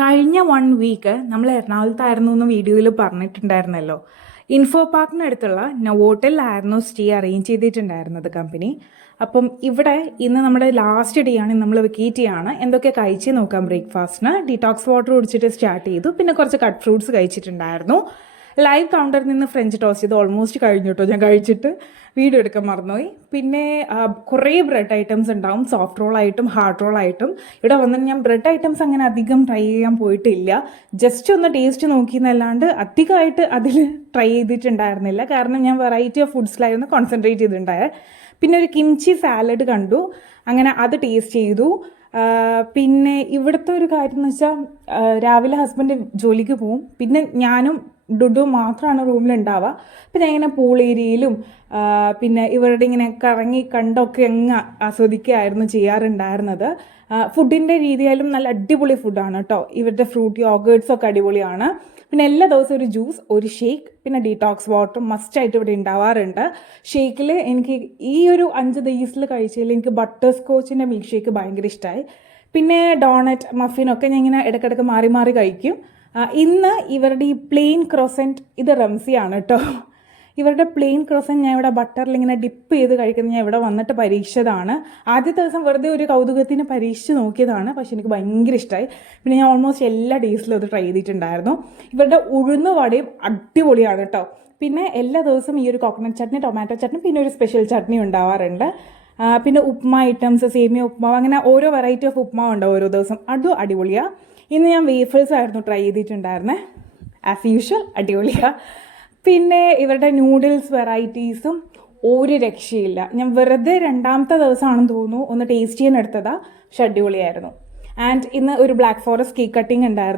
കഴിഞ്ഞ 1 വീക്ക് നമ്മൾ എറണാകുളത്തായിരുന്നു എന്ന് വീഡിയോയിൽ പറഞ്ഞിട്ടുണ്ടായിരുന്നല്ലോ. ഇൻഫോ പാർക്കിനടുത്തുള്ള നവോട്ടലിലായിരുന്നു സ്റ്റേ അറേഞ്ച് ചെയ്തിട്ടുണ്ടായിരുന്നത് കമ്പനി. അപ്പം ഇവിടെ ഇന്ന് നമ്മുടെ ലാസ്റ്റ് ഡേ ആണ്, നമ്മൾ വെക്കേറ്റ് ചെയ്യാണ്. എന്തൊക്കെ കഴിച്ച് നോക്കാം. ബ്രേക്ക്ഫാസ്റ്റിന് ഡീറ്റോക്സ് വാട്ടർ കുടിച്ചിട്ട് സ്റ്റാർട്ട് ചെയ്തു. പിന്നെ കുറച്ച് കട്ട് ഫ്രൂട്ട്സ് കഴിച്ചിട്ടുണ്ടായിരുന്നു. ലൈവ് കൗണ്ടറിൽ നിന്ന് ഫ്രഞ്ച് ടോസ്റ്റ് ചെയ്ത് ഓൾമോസ്റ്റ് കഴിഞ്ഞു കേട്ടോ. ഞാൻ കഴിച്ചിട്ട് വീഡിയോ എടുക്കാൻ മറന്നുപോയി. പിന്നെ കുറേ ബ്രെഡ് ഐറ്റംസ് ഉണ്ടാവും, സോഫ്റ്റ് റോളായിട്ടും ഹാർഡ് റോളായിട്ടും. ഇവിടെ വന്നിട്ട് ഞാൻ ബ്രെഡ് ഐറ്റംസ് അങ്ങനെ അധികം ട്രൈ ചെയ്യാൻ പോയിട്ടില്ല. ജസ്റ്റ് ഒന്ന് ടേസ്റ്റ് നോക്കിയെന്നല്ലാണ്ട് അധികമായിട്ട് അതിൽ ട്രൈ ചെയ്തിട്ടുണ്ടായിരുന്നില്ല. കാരണം ഞാൻ വെറൈറ്റി ഓഫ് ഫുഡ്സിലായിരുന്നു കോൺസെൻട്രേറ്റ് ചെയ്തിട്ടുണ്ടായത്. പിന്നെ ഒരു കിംച്ചി സാലഡ് കണ്ടു, അങ്ങനെ അത് ടേസ്റ്റ് ചെയ്തു. പിന്നെ ഇവിടുത്തെ ഒരു കാര്യം എന്ന് വെച്ചാൽ രാവിലെ ഹസ്ബൻഡ് ജോലിക്ക് പോവും, പിന്നെ ഞാനും ഡുഡു മാത്രമാണ് റൂമിലുണ്ടാവുക. പിന്നെ ഞാൻ ഇങ്ങനെ പൂൾ ഏരിയയിലും പിന്നെ ഇവരുടെ ഇങ്ങനെ കറങ്ങി കണ്ടൊക്കെ അങ്ങ് ആസ്വദിക്കുകയായിരുന്നു ചെയ്യാറുണ്ടായിരുന്നത്. ഫുഡിൻ്റെ രീതിയായാലും നല്ല അടിപൊളി ഫുഡാണ് കേട്ടോ. ഇവരുടെ ഫ്രൂട്ട് യോഗേർട്ട്സൊക്കെ അടിപൊളിയാണ്. പിന്നെ എല്ലാ ദിവസവും ഒരു ജ്യൂസ്, ഒരു ഷേക്ക്, പിന്നെ ഡീറ്റോക്സ് വാട്ടർ മസ്റ്റായിട്ട് ഇവിടെ ഉണ്ടാവാറുണ്ട്. ഷേക്കിൽ എനിക്ക് ഈ ഒരു 5 ദിവസത്തിൽ കഴിച്ചതിൽ എനിക്ക് ബട്ടർ സ്കോച്ചിൻ്റെ മിൽക്ക് ഷേക്ക് ഭയങ്കര ഇഷ്ടമായി. പിന്നെ ഡോണറ്റ്, മഫിനൊക്കെ ഞാൻ ഇങ്ങനെ ഇടയ്ക്കിടയ്ക്ക് മാറി മാറി കഴിക്കും. ഇന്ന് ഇവരുടെ ഈ പ്ലെയിൻ ക്രോസൻറ്റ്, ഇത് റംസിയാണ് കേട്ടോ. ഇവരുടെ പ്ലെയിൻ ക്രോസൻറ്റ് ഞാൻ ഇവിടെ ബട്ടറിൽ ഇങ്ങനെ ഡിപ്പ് ചെയ്ത് കഴിക്കുന്നത് ഞാൻ ഇവിടെ വന്നിട്ട് പരീക്ഷിച്ചതാണ്. ആദ്യത്തെ ദിവസം വെറുതെ ഒരു കൗതുകത്തിന് പരീക്ഷിച്ച് നോക്കിയതാണ്, പക്ഷെ എനിക്ക് ഭയങ്കര ഇഷ്ടമായി. പിന്നെ ഞാൻ ഓൾമോസ്റ്റ് എല്ലാ ഡേയ്സിലും അത് ട്രൈ ചെയ്തിട്ടുണ്ടായിരുന്നു. ഇവരുടെ ഉഴുന്ന് വടയും അടിപൊളിയാണ് കേട്ടോ. പിന്നെ എല്ലാ ദിവസവും ഈ ഒരു കോക്കനട്ട് ചട്നി, ടൊമാറ്റോ ചട്നി, പിന്നെ ഒരു സ്പെഷ്യൽ ചട്നി ഉണ്ടാവാറുണ്ട്. പിന്നെ ഉപ്മാ ഐറ്റംസ്, സേമിയ ഉപ്മാവ്, അങ്ങനെ ഓരോ വെറൈറ്റി ഓഫ് ഉപ്മാവ് ഉണ്ടാവും ഓരോ ദിവസം. അതും അടിപൊളിയാണ്. ഇന്ന് ഞാൻ വേഫിൾസ് ആയിരുന്നു ട്രൈ ചെയ്തിട്ടുണ്ടായിരുന്നത്. ആസ് യൂഷ്വൽ അടിപൊളിയാണ്. പിന്നെ ഇവരുടെ നൂഡിൽസ് വെറൈറ്റീസും ഒരു രക്ഷയില്ല. ഞാൻ വെറുതെ 2ാമത്തെ ദിവസമാണെന്ന് തോന്നുന്നു ഒന്ന് ടേസ്റ്റ് ചെയ്യാൻ എടുത്തതാണ്, പക്ഷെ അടിപൊളിയായിരുന്നു. ആൻഡ് ഇന്ന് ഒരു ബ്ലാക്ക് ഫോറസ്റ്റ് കേക്ക് കട്ടിങ് ഉണ്ടായിരുന്നു.